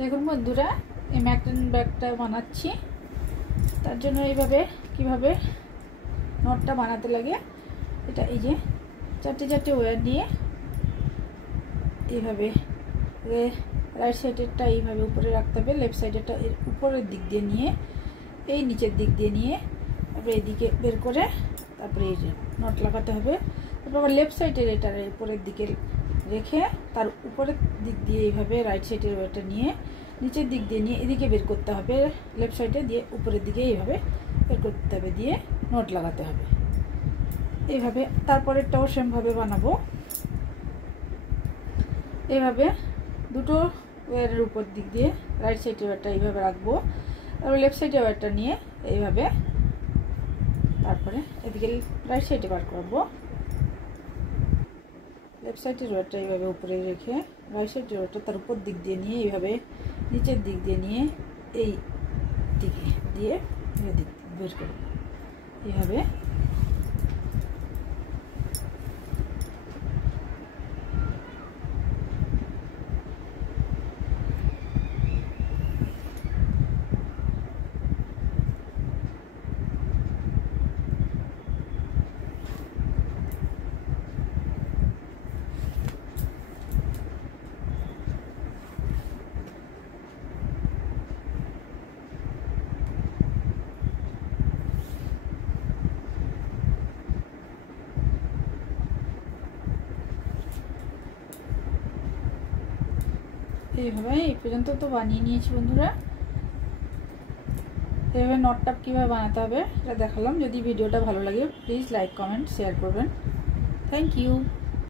দেখুন বন্ধুরা, এই ম্যাকটেন ব্যাগটা বানাচ্ছি। তার জন্য এইভাবে কিভাবে নটটা বানাতে লাগে, এটা এই যে চারটে ওয়্যার নিয়ে এইভাবে রাইট সাইডেরটা এইভাবে উপরে রাখতে হবে, লেফট সাইডেরটা এর উপরের দিক দিয়ে নিয়ে এই নিচের দিক দিয়ে নিয়ে তারপরে এইদিকে বের করে তারপরে এই যে নট লাগাতে হবে। তারপর আবার লেফট সাইডের এটার উপরের দিকে রেখে তার উপরের দিক দিয়ে এইভাবে রাইট সাইডের ওয়্যারটা নিয়ে নিচের দিক দিয়ে নিয়ে এদিকে বের করতে হবে, লেফট সাইডে দিয়ে উপরের দিকে এইভাবে বের করতে হবে, দিয়ে নট লাগাতে হবে এইভাবে। তারপরেরটাও সেমভাবে বানাবো। এইভাবে দুটো ওয়্যারের উপর দিক দিয়ে রাইট সাইডের ওয়্যারটা এইভাবে রাখবো, তারপর লেফট সাইডের ওয়্যারটা নিয়ে এইভাবে তারপরে এদিকে রাইট সাইডে বার করবো। লেফট সাইডের ওয়্যারটা এইভাবে উপরে রেখে রাইট সাইডের ওয়্যারটা তার উপর দিক দিয়ে নিয়ে এইভাবে নিচের দিক দিয়ে নিয়ে এই দিকে দিয়ে বের করব এইভাবে। এইভাবে এই পর্যন্ত তো বানিয়ে নিয়েছি বন্ধুরা। এইভাবে নটটা কীভাবে বানাতে হবে এটা দেখালাম। যদি ভিডিওটা ভালো লাগে প্লিজ লাইক কমেন্ট শেয়ার করবেন। Thank you.